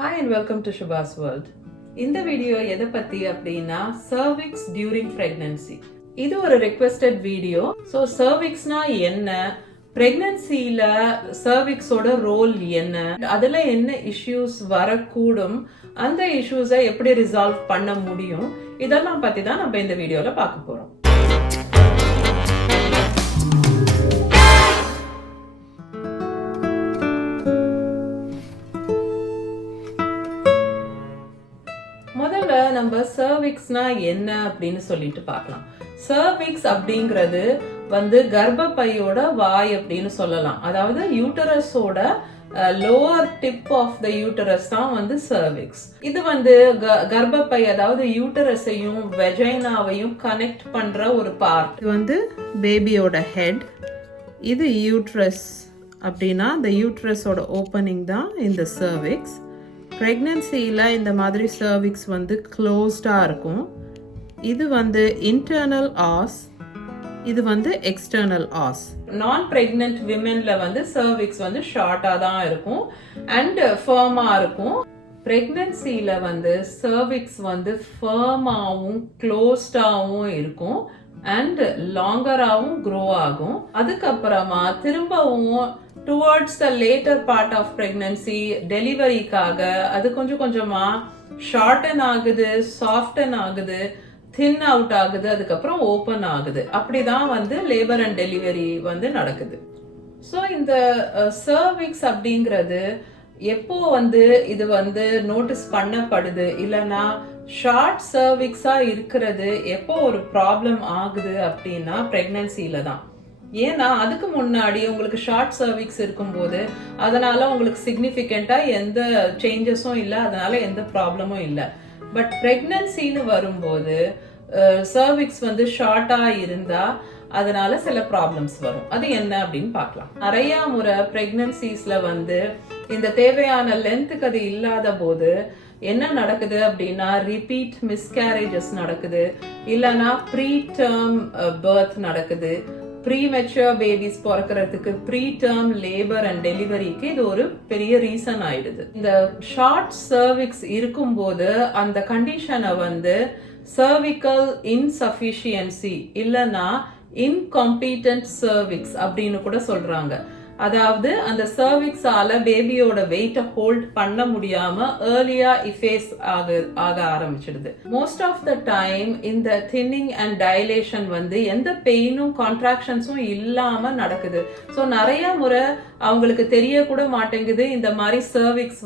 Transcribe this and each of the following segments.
Hi and welcome to Shubha's World. இந்த video எதை பத்தி அப்படின்னா cervix during pregnancy. இது ஒரு requested வீடியோ. So cervixனா என்ன, பிரெக்னன்சில சர்விக்ஸோட ரோல் என்ன, அதுல என்ன இஷ்யூஸ் வரக்கூடும், அந்த இஷ்யூஸை எப்படி ரிசால்வ் பண்ண முடியும், இதெல்லாம் பத்தி தான் நம்ம இந்த வீடியோல பார்க்க போறோம். முதல்ல நம்ம சர்விக்ஸ்னா என்ன அப்படின்னு சொல்லிட்டு பார்க்கலாம். சர்விக்ஸ் அப்படிங்கிறது கர்ப்பப்பையோட வாய் அப்படின்னு சொல்லலாம். அதாவது யூட்டரஸோட lower tip of the uterus தான் சர்விக்ஸ். இது கர்ப்பப்பை அதாவது யூட்டரஸையும் வெஜைனாவையும் கனெக்ட் பண்ற ஒரு பார்ட். இது பேபியோட ஹெட், இது யூட்ரஸ் அப்படின்னா இந்த யூட்ரஸோட ஓப்பனிங் தான் இந்த சர்விக்ஸ். ப்ரெக்னன்சியில் இந்த மாதிரி சர்விக்ஸ் க்ளோஸ்டாக இருக்கும். இது இன்டர்னல் ஆஸ், இது எக்ஸ்டர்னல் ஆஸ். நான் பிரெக்னன்ட் விமென்ல சர்விக்ஸ் ஷார்ட்டாக தான் இருக்கும் அண்ட் ஃபர்மாக இருக்கும். ப்ரெக்னன்சியில் சர்விக்ஸ் ஃபர்மாகவும் க்ளோஸ்டாகவும் இருக்கும் அண்ட் லாங்கராகவும் க்ரோ ஆகும். அதுக்கப்புறமா திரும்பவும் towards the later part of pregnancy டெலிவரிக்காக அது கொஞ்சம் கொஞ்சமா ஷார்டன் ஆகுது, சாஃப்டன் ஆகுது, தின் அவுட் ஆகுது, அதுக்கப்புறம் ஓப்பன் ஆகுது. அப்படிதான் லேபர் அண்ட் டெலிவரி நடக்குது. ஸோ இந்த சர்விக்ஸ் அப்படிங்கிறது எப்போ இது நோட்டீஸ் பண்ணப்படுது, இல்லைன்னா ஷார்ட் சர்விக்ஸா இருக்கிறது எப்போ ஒரு ப்ராப்ளம் ஆகுது அப்படின்னா பிரெக்னன்சில தான். ஏன்னா அதுக்கு முன்னாடி உங்களுக்கு ஷார்ட் சர்விக்ஸ் இருக்கும்போது அதனால உங்களுக்கு சிக்னிஃபிகண்டா எந்த சேஞ்சஸும் இல்லை, அதனால எந்த ப்ராப்ளமும் இல்லை. பட் பிரெக்னன்சின்னு வரும்போது சர்விக்ஸ் ஷார்ட்டா இருந்தா அதனால சில ப்ராப்ளம்ஸ் வரும். அது என்ன அப்படின்னு பார்க்கலாம். நிறைய முறை பிரெக்னன்சிஸ்ல இந்த தேவையான லென்த்துக்கு அது இல்லாத போது என்ன நடக்குது அப்படின்னா ரிப்பீட் மிஸ்கேரேஜஸ் நடக்குது, இல்லைன்னா ப்ரீ டேர்ம் பர்த் நடக்குது. ப்ரீமெச்சூர் பேபிஸ் பிறக்கிறதுக்கு ப்ரீ டேர்ம் லேபர் அண்ட் டெலிவரிக்கு இது ஒரு பெரிய ரீசன் ஆயிடுது. இந்த ஷார்ட் சர்விக்ஸ் இருக்கும்போது அந்த கண்டிஷனை சர்விக்கல் இன்சஃபிஷியன்சி இல்லைன்னா இன்காம்பீட்டன்ட் சர்விக்ஸ் அப்படின்னு கூட சொல்றாங்க. அதாவது அந்த சர்விக்ஸால பேபியோட வெயிட்டை ஹோல்ட் பண்ண முடியாம ஏர்லியா இஃபேஸ் ஆக ஆரம்பிச்சிடுது. மோஸ்ட் ஆஃப் த டைம் இந்த தின்னிங் அண்ட் டைலேஷன் எந்த பெயினும் கான்ட்ராக்ஷன்ஸும் இல்லாம நடக்குது. ஸோ நிறைய முறை அவங்களுக்கு தெரிய கூட மாட்டேங்குது இந்த மாதிரி சர்விக்ஸ்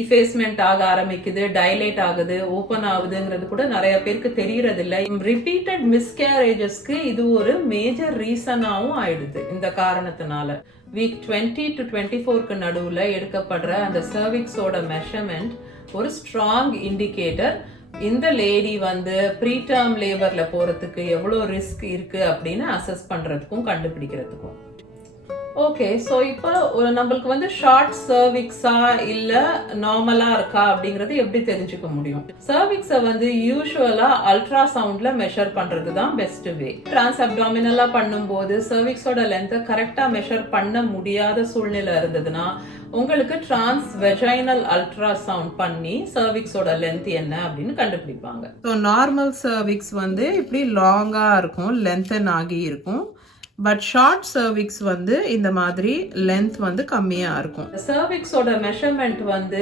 இஃபேஸ்மெண்ட் ஆக ஆரம்பிக்குது, டைலேட் ஆகுது, ஓப்பன் ஆகுதுங்கிறது கூட நிறைய பேருக்கு தெரியறது இல்லை. ரிப்பீட்டட் மிஸ்கேரேஜஸ்க்கு இது ஒரு மேஜர் ரீசனாகவும் ஆயிடுது. இந்த காரணத்தினால வீக் 20 to 24க்கு நடுவுல எடுக்கப்படுற அந்த சர்விக்ஸோட மெஷர்மெண்ட் ஒரு ஸ்ட்ராங் இண்டிகேட்டர். இந்த லேடி ப்ரீடேர்ம் லேபர்ல போறதுக்கு எவ்வளவு ரிஸ்க் இருக்கு அப்படின்னு அசஸ் பண்றதுக்கும் கண்டுபிடிக்கிறதுக்கும். ஓகே, ஸோ இப்போ நம்மளுக்கு ஷார்ட் சர்விக்ஸா இல்ல நார்மலா இருக்கா அப்படிங்கறது எப்படி தெரிஞ்சுக்க முடியும்? சர்விக்ஸை யூஸ்வலா அல்ட்ராசவுண்ட்ல மெஷர் பண்றது தான் பெஸ்ட் வே. டிரான்ஸ் அப்டாமினலா பண்ணும்போது சர்விக்ஸோட லென்த்தை கரெக்டா மெஷர் பண்ண முடியாத சூழ்நிலை இருந்ததுன்னா உங்களுக்கு டிரான்ஸ் வெஜைனல் அல்ட்ராசவுண்ட் பண்ணி சர்விக்ஸோட லென்த் என்ன அப்படின்னு கண்டுபிடிப்பாங்க. ஸோ நார்மல் சர்விக்ஸ் இப்படி லாங்கா இருக்கும், லென்த்தன் ஆகி இருக்கும். பட் ஷார்ட் சர்விக்ஸ் இந்த மாதிரி லென்த் கம்மியா இருக்கும். சர்விக்ஸோட மெஷர்மெண்ட்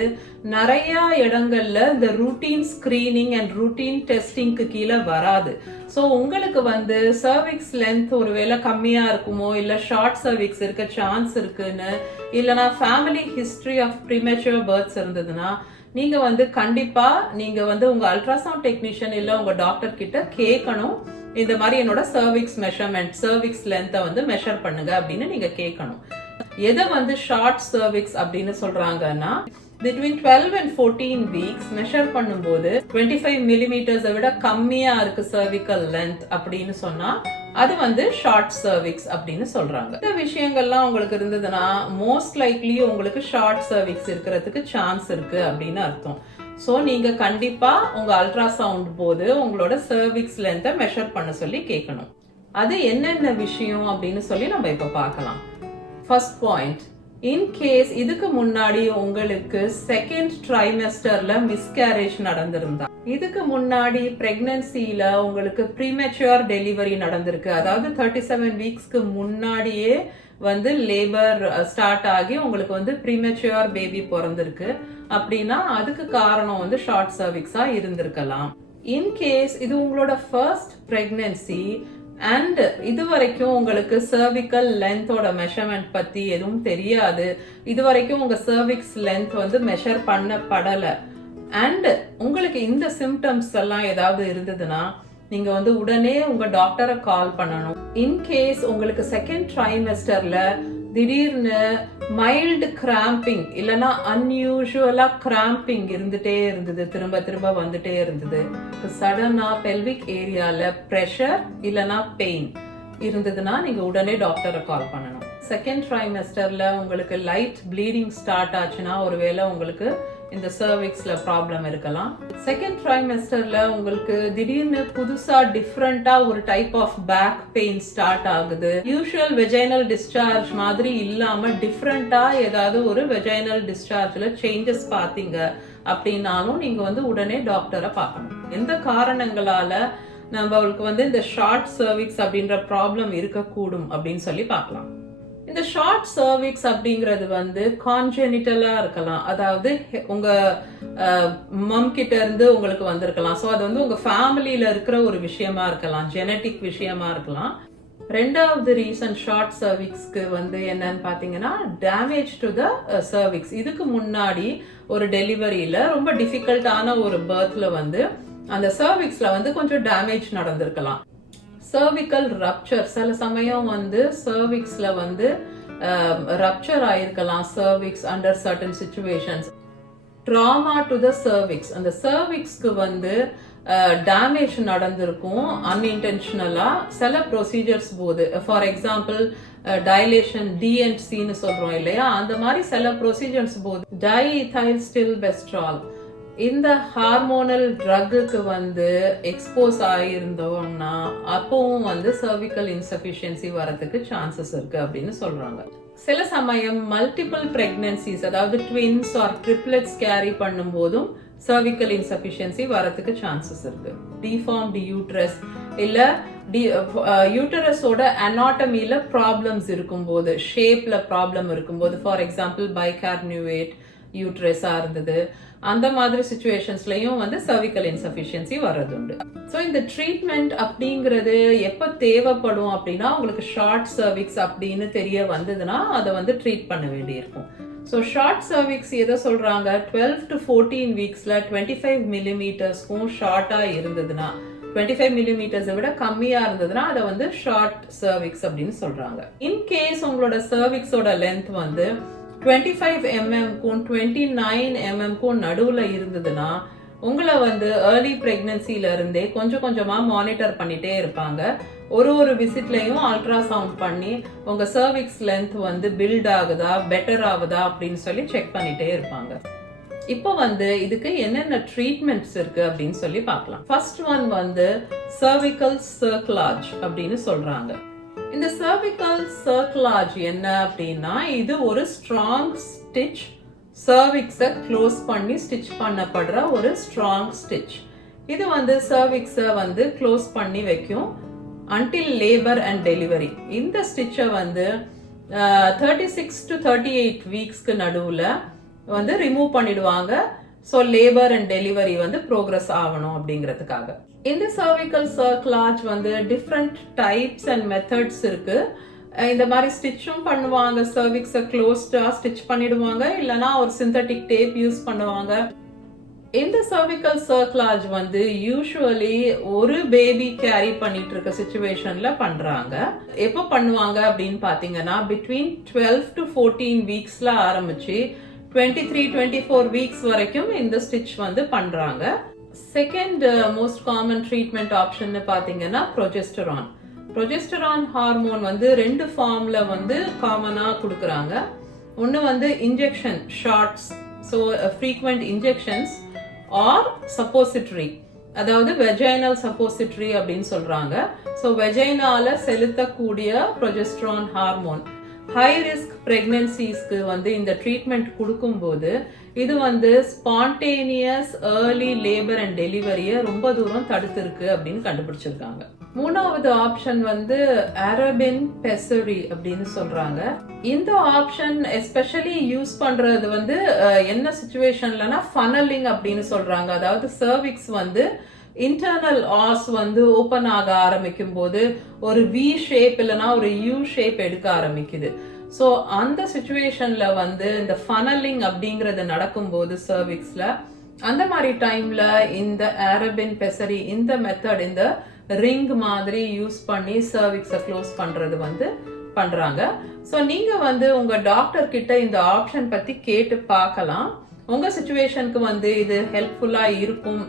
நிறைய இடங்கள்ல இந்த ரூட்டீன் ஸ்கிரீனிங் அண்ட் ரூட்டீன் டெஸ்டிங்க்கு கீழே வராது. ஸோ உங்களுக்கு சர்விக்ஸ் லென்த் ஒருவேளை கம்மியா இருக்குமோ, இல்ல ஷார்ட் சர்விக்ஸ் இருக்க சான்ஸ் இருக்குன்னு, இல்லைன்னா family history of premature births இருந்ததுன்னா நீங்க கண்டிப்பா நீங்க உங்க அல்ட்ராசவுண்ட் டெக்னீஷியன் இல்ல உங்க டாக்டர் கிட்ட கேட்கணும். இந்த மாதிரி என்னோட சர்விக்ஸ் மெஷர்மெண்ட், சர்விக்ஸ் லென்த்தை மெஷர் பண்ணுங்க அப்படின்னு நீங்க கேட்கணும். எதை ஷார்ட் சர்விக்ஸ் அப்படின்னு சொல்றாங்கன்னா பிட்வீன் 12 and 14 வீக்ஸ் மெஷர் பண்ணும்போது 25 மில்லிமீட்டர்ஸை விட கம்மியா இருக்கு சர்விக்கல் லென்த் அப்படின்னு சொன்னா அது ஷார்ட் சர்விக்ஸ் அப்படின்னு சொல்றாங்க. இந்த விஷயங்கள்லாம் உங்களுக்கு இருந்ததுன்னா மோஸ்ட் லைக்லி உங்களுக்கு ஷார்ட் சர்விக்ஸ் இருக்கிறதுக்கு சான்ஸ் இருக்கு அப்படின்னு அர்த்தம். ஸோ நீங்க கண்டிப்பா உங்க அல்ட்ராசவுண்ட் போது உங்களோட சர்விக்ஸ் லென்த்தை மெஷர் பண்ண சொல்லி கேட்கணும். அது என்னென்ன விஷயம் அப்படின்னு சொல்லி நம்ம இப்ப பார்க்கலாம். ஃபர்ஸ்ட் பாயிண்ட், இன்கேஸ் இதுக்கு முன்னாடி உங்களுக்கு செகண்ட் ட்ரைமெஸ்டர்ல மிஸ்கேரேஜ் நடந்திருந்தா, இதுக்கு முன்னாடி பிரெக்னன்சில உங்களுக்கு ப்ரீமெச்சூர் டெலிவரி நடந்திருக்கு, அதாவது 37 வீக்ஸ்க்கு முன்னாடியே வந்து லேபர் ஸ்டார்ட் ஆகி உங்களுக்கு வந்து ப்ரீமெச்சூர் பேபி பிறந்திருக்கு அப்படின்னா அதுக்கு காரணம் வந்து ஷார்ட் சர்விக்ஸா இருந்திருக்கலாம். இன்கேஸ் இது உங்களோட ஃபர்ஸ்ட் பிரெக்னன்சி அண்ட் இது வரைக்கும் உங்களுக்கு சர்விக்கல் லென்த்தோட மெஷர்மெண்ட் பத்தி எதுவும் தெரியாது, இது வரைக்கும் உங்க சர்விக்ஸ் லென்த் வந்து மெஷர் பண்ணப்படல அண்ட் உங்களுக்கு இந்த சிம்டம்ஸ் எல்லாம் ஏதாவது இருந்ததுன்னா நீங்க வந்து உடனே உங்க டாக்டரை கால் பண்ணணும். இன்கேஸ் உங்களுக்கு செகண்ட் ட்ரைமெஸ்டர்ல திடீர்னு மைல்டு கிராம்பிங் இல்லனா அன்யூஷுவலா கிராம்பிங் இருந்துட்டே இருந்தது, திரும்ப திரும்ப வந்துட்டே இருந்தது, சடனா பெல்விக் ஏரியால பிரஷர் இல்லனா பெயின் இருந்ததுன்னா நீங்க உடனே டாக்டரை கால் பண்ணணும். செகண்ட் ட்ரைமெஸ்டர்ல உங்களுக்கு லைட் ப்ளீடிங் ஸ்டார்ட் ஆச்சுன்னா ஒருவேளை உங்களுக்கு இந்த சர்விக்ஸ்ல ப்ராப்ளம் இருக்கலாம். செகண்ட் ட்ரைமெஸ்டர்ல உங்களுக்கு திடீர்னு புதுசா டிஃப்ரெண்டா ஒரு type of back pain start ஆகுது, யூஷுவல் வெஜைனல் டிஸ்சார்ஜ் மாதிரி இல்லாம டிஃப்ரெண்டா ஏதாவது ஒரு வெஜைனல் டிஸ்சார்ஜ்ல சேஞ்சஸ் பாத்தீங்க அப்படின்னாலும் நீங்க வந்து உடனே டாக்டரை பார்க்கணும். எந்த காரணங்களால நம்மளுக்கு வந்து இந்த ஷார்ட் சர்விக்ஸ் அப்படின்ற ப்ராப்ளம் இருக்கக்கூடும் அப்படின்னு சொல்லி பார்க்கலாம். இந்த ஷார்ட் சர்விக்ஸ் அப்படிங்கிறது வந்து கான்ஜெனிட்டலா இருக்கலாம், அதாவது உங்க மம் கிட்ட இருந்து உங்களுக்கு வந்திருக்கலாம். ஸோ அது வந்து உங்க ஃபேமிலியில இருக்கிற ஒரு விஷயமா இருக்கலாம், ஜெனட்டிக் விஷயமா இருக்கலாம். ரெண்டாவது ரீசன் ஷார்ட் சர்விக்ஸ்க்கு வந்து என்னன்னு பாத்தீங்கன்னா டேமேஜ் டு த சர்விக்ஸ். இதுக்கு முன்னாடி ஒரு டெலிவரியில ரொம்ப டிஃபிகல்ட்டான ஒரு பர்த்ல வந்து அந்த சர்விக்ஸ்ல வந்து கொஞ்சம் டேமேஜ் நடந்திருக்கலாம். சர்விக்கல் ரப்சர், சில சமயம் வந்து சர்விக்ஸ்ல வந்து ரப்சர் ஆயிருக்கலாம் cervix under certain situations. Trauma to the cervix, அந்த சர்விக்ஸ்க்கு வந்து டேமேஜ் நடந்திருக்கும் அன்இன்டென்ஷனலா சில ப்ரொசீஜர்ஸ் போது. ஃபார் எக்ஸாம்பிள் டைலேஷன், டிஎன்சின்னு சொல்றோம் இல்லையா, அந்த மாதிரி சில ப்ரொசீஜர்ஸ் போது டைஇதைல்ஸ்டில்பெஸ்ட்ரால் இந்த ஹார்மோனல் ட்ரக்குக்கு வந்து எக்ஸ்போஸ் ஆகியிருந்தோம்னா அப்பவும் வந்து சர்விக்கல் இன்சஃபிஷியன்சி வரதுக்கு சான்சஸ் இருக்கு அப்படின்னு சொல்றாங்க. சில சமயம் மல்டிபிள் பிரெக்னன்சிஸ், அதாவது ட்வின்ஸ் ஆர் ட்ரிப்ளெட்ஸ் கேரி பண்ணும் போதும் சர்விக்கல் இன்சஃபிஷியன்சி வரதுக்கு சான்சஸ் இருக்கு. டிஃபார்ம்டு யூட்ரஸ் இல்ல யூட்டரஸோட அனாட்டமில ப்ராப்ளம்ஸ் இருக்கும்போது, ஷேப்ல ப்ராப்ளம் இருக்கும்போது, ஃபார் எக்ஸாம்பிள் பைகார்னியூவேட் யூட்ரஸா இருந்தது, அந்த மாதிரி சிச்சுவேஷன்ஸ்லயும் வந்து சர்விக்கல் இன்சஃபிஷியன்சி வர்றதுண்டு. ஸோ இந்த ட்ரீட்மெண்ட் அப்படிங்கிறது எப்போ தேவைப்படும் அப்படின்னா உங்களுக்கு ஷார்ட் சர்விக்ஸ் அப்படின்னு தெரிய வந்ததுன்னா அதை வந்து ட்ரீட் பண்ண வேண்டியிருக்கும். ஸோ ஷார்ட் சர்விக்ஸ் எதை சொல்றாங்க, 12 to 14 வீக்ஸ்ல 25 மில்லிமீட்டர்ஸ்க்கும் ஷார்ட்டா இருந்ததுன்னா, 25 மில்லிமீட்டர்ஸை விட கம்மியா இருந்ததுன்னா அதை வந்து ஷார்ட் சர்விக்ஸ் அப்படின்னு சொல்றாங்க. இன்கேஸ் உங்களோட சர்விக்ஸோட லென்த் வந்து 25 mm-க்கும் 29 mm-க்கும் நடுவுல இருந்ததுன்னா உங்களை வந்து ஏர்லி பிரெக்னன்சில இருந்தே கொஞ்சம் கொஞ்சமா மானிட்டர் பண்ணிட்டே இருப்பாங்க. ஒரு விசிட்லயும் அல்ட்ராசவுண்ட் பண்ணி உங்க சர்விக்ஸ் லென்த் வந்து பில்ட் ஆகுதா, பெட்டர் ஆகுதா அப்படின்னு சொல்லி செக் பண்ணிட்டே இருப்பாங்க. இப்போ வந்து இதுக்கு என்னென்ன ட்ரீட்மெண்ட்ஸ் இருக்கு அப்படின்னு சொல்லி பார்க்கலாம். ஃபர்ஸ்ட் ஒன் வந்து சர்விக்கல் சர்க்லாஜ் அப்படின்னு சொல்றாங்க. இந்த சர்விக்கல் சர்க்லாஜ் என்ன அப்படின்னா இது ஒரு ஸ்ட்ராங் ஸ்டிச், சர்விக்ஸை க்ளோஸ் பண்ணி ஸ்டிச் பண்ணப்படுற ஒரு ஸ்ட்ராங் ஸ்டிச். இது வந்து சர்விக்ஸை வந்து க்ளோஸ் பண்ணி வைக்கும் until லேபர் அண்ட் டெலிவரி. இந்த ஸ்டிச்சை வந்து 36 to 38 வீக்ஸ்க்கு நடுவில் வந்து ரிமூவ் பண்ணிடுவாங்க. ஸோ லேபர் அண்ட் டெலிவரி வந்து ப்ரோக்ரஸ் ஆகணும் அப்படிங்கிறதுக்காக. இந்த சர்விக்கல் சர்க்லாஜ் வந்து டிஃப்ரெண்ட் டைப்ஸ் அண்ட் மெத்தட்ஸ் இருக்கு. இந்த மாதிரி ஸ்டிச்சும் பண்ணுவாங்க, சர்விக்ஸை க்ளோஸ்டா ஸ்டிச் பண்ணிடுவாங்க, இல்லைன்னா ஒரு சிந்தட்டிக் டேப் யூஸ் பண்ணுவாங்க. இந்த சர்விக்கல் சர்க்லாஜ் வந்து யூசுவலி ஒரு பேபி கேரி பண்ணிட்டு இருக்க சிச்சுவேஷன்ல பண்றாங்க. எப்போ பண்ணுவாங்க அப்படின்னு பாத்தீங்கன்னா பிட்வீன் 12 to 14 வீக்ஸ்ல ஆரம்பிச்சு 23-24 வீக்ஸ் வரைக்கும் இந்த ஸ்டிச் வந்து பண்றாங்க. Second most common treatment option பாத்தீங்கன்னா ப்ரொஜெஸ்டரான். ப்ரொஜெஸ்டரான் ஹார்மோன் வந்து 2 ஃபார்ம்ல வந்து காமனா கொடுக்கறாங்க. ஒன்னு வந்து injection shots, so frequent injections, or suppository, அதாவது வெஜைனல் சப்போசிட்டரி அப்படின்னு சொல்றாங்க. ஸோ வெஜைனால செலுத்தக்கூடிய ப்ரொஜெஸ்டரான் ஹார்மோன் ஹை ரிஸ்க் பிரெக்னன்சிஸ்க்கு வந்து இந்த ட்ரீட்மெண்ட் கொடுக்கும்போது இது வந்து ஸ்பான்டேனியஸ் ஏர்லி லேபர் அண்ட் டெலிவரியை ரொம்ப தூரம் தடுத்திருக்கு அப்படின்னு கண்டுபிடிச்சிருக்காங்க. மூணாவது ஆப்ஷன் வந்து அரபின் பெசரி அப்படின்னு சொல்றாங்க. இந்த ஆப்ஷன் எஸ்பெஷலி யூஸ் பண்றது வந்து என்ன சிச்சுவேஷன்லனா ஃபனலிங் அப்படின்னு சொல்றாங்க. அதாவது சர்விக்ஸ் வந்து இன்டர்னல் ஆஸ் வந்து ஓபன் ஆக ஆரம்பிக்கும் போது ஒரு வி ஷேப் இல்லைன்னா ஒரு யூ ஷேப் எடுக்க ஆரம்பிக்குது. ஸோ அந்த சிச்சுவேஷன்ல வந்து இந்த ஃபனலிங் அப்படிங்கறது நடக்கும்போது சர்விக்ஸ்ல அந்த மாதிரி டைம்ல இந்த அரபின் பெசரி இந்த மெத்தட் இந்த ரிங் மாதிரி யூஸ் பண்ணி சர்விக்ஸை க்ளோஸ் பண்றது வந்து பண்றாங்க. ஸோ நீங்க வந்து உங்க டாக்டர் கிட்ட இந்த ஆப்ஷன் பத்தி கேட்டு பார்க்கலாம். உங்க சிச்சுவேஷனுக்கு வந்து இது ஹெல்ப்ஃபுல்லா இருக்கும்,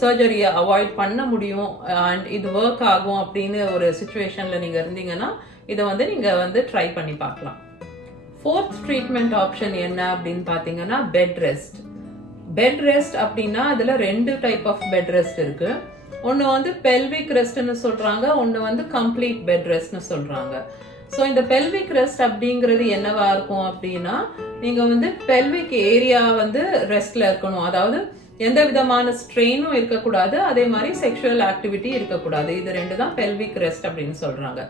சர்ஜரியை அவாய்ட் பண்ண முடியும் அண்ட் இது ஒர்க் ஆகும் அப்படின்னு ஒரு சிச்சுவேஷன்ல நீங்க இருந்தீங்கன்னா இதை வந்து நீங்க வந்து ட்ரை பண்ணி பார்க்கலாம். ஃபோர்த் ட்ரீட்மெண்ட் ஆப்ஷன் என்ன அப்படின்னு பாத்தீங்கன்னா பெட் ரெஸ்ட். பெட் ரெஸ்ட் அப்படின்னா அதுல 2 டைப் ஆஃப் பெட் ரெஸ்ட் இருக்கு. ஒன்னு வந்து பெல்விக் ரெஸ்ட்னு சொல்றாங்க, ஒன்னு வந்து கம்ப்ளீட் பெட் ரெஸ்ட்னு சொல்றாங்க. ஸோ இந்த பெல்விக் ரெஸ்ட் அப்படிங்கிறது என்னவா இருக்கும் அப்படின்னா நீங்க வந்து பெல்விக் ஏரியா வந்து ரெஸ்ட்ல இருக்கணும். அதாவது எந்த விதமான ஸ்ட்ரெயினும் இருக்கக்கூடாது, அதே மாதிரி செக்ஷுவல் ஆக்டிவிட்டி இருக்கக்கூடாது. இது 2 தான் பெல்விக் ரெஸ்ட் அப்படின்னு சொல்றாங்க.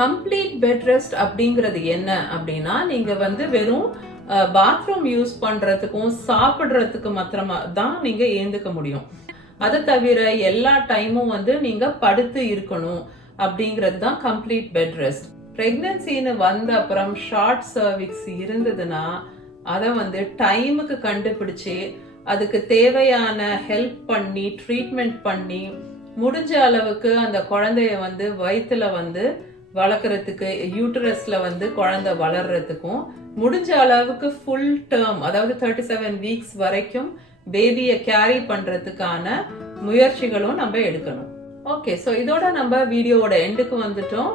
கம்ப்ளீட் பெட் ரெஸ்ட் அப்படிங்கிறது என்ன அப்படின்னா நீங்க வந்து வெறும் பாத்ரூம் யூஸ் பண்றதுக்கும் சாப்பிடுறதுக்கு மாத்திரமா தான் நீங்க ஏந்துக்க முடியும். அதை தவிர எல்லா டைமும் வந்து நீங்க படுத்து இருக்கணும் அப்படிங்கிறது தான் கம்ப்ளீட் பெட் ரெஸ்ட். பிரெக்னன்சின்னு வந்த அப்புறம் ஷார்ட் சர்விக்ஸ் இருந்ததுன்னா அதை வந்து டைமுக்கு கண்டுபிடிச்சு அதுக்கு தேவையான ஹெல்ப் பண்ணி ட்ரீட்மெண்ட் பண்ணி முடிஞ்ச அளவுக்கு அந்த குழந்தைய வந்து வயிற்றுல வந்து வளர்க்கறதுக்கு யூட்டரஸ்ல வந்து குழந்தை வளர்றதுக்கும் முடிஞ்ச அளவுக்கு ஃபுல் டேர்ம் அதாவது 37 வீக்ஸ் வரைக்கும் பேபியை கேரி பண்றதுக்கான முயற்சிகளும் நம்ம எடுக்கணும். ஓகே, ஸோ இதோட நம்ம வீடியோவோட எண்டுக்கு வந்துட்டோம்.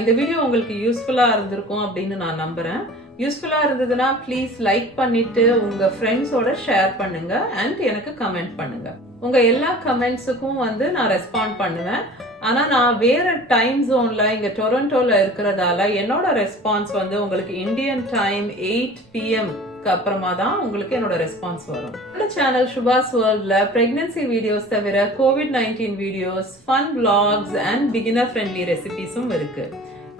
இந்த வீடியோ உங்களுக்கு யூஸ்ஃபுல்லா இருந்திருக்கும் அப்படின்னு நான் நம்புறேன். யூஸ்ஃபுல்லா இருந்ததுன்னா ப்ளீஸ் லைக் பண்ணிட்டு உங்க ஃப்ரெண்ட்ஸோட ஷேர் பண்ணுங்க அண்ட் எனக்கு கமெண்ட் பண்ணுங்க. உங்க எல்லா கமெண்ட்ஸுக்கும் வந்து நான் ரெஸ்பாண்ட் பண்ணுவேன். ஆனா நான் வேற டைம் ஜோன்ல இங்க டொரண்டோல இருக்கிறதால என்னோட ரெஸ்பான்ஸ் வந்து உங்களுக்கு இந்தியன் டைம் 8 PM அப்புறமா தான் உங்களுக்கு என்னோட ரெஸ்பான்ஸ் வரும். இந்த சேனல் சுபாஸ் வேர்ல்ட்ல பிரெக்னன்சி வீடியோஸ் தவிர COVID-19 videos, fun vlogs and beginner friendly ரெசிபிஸும் இருக்கு.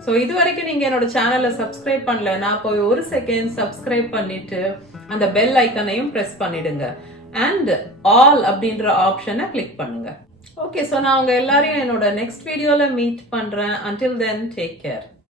ஸோ இது வரைக்கும் நீங்க என்னோட சேனலை சப்ஸ்கிரைப் பண்ணலன்னா போய் ஒரு செகண்ட் சப்ஸ்கிரைப் பண்ணிட்டு அந்த பெல் ஐக்கனையும் பிரஸ் பண்ணிடுங்க அண்ட் ஆல் அப்படின்ற ஆப்ஷனை கிளிக் பண்ணுங்க. ஓகே, ஸோ நான் உங்க எல்லாரையும் என்னோட நெக்ஸ்ட் வீடியோல மீட் பண்றேன். until then take care.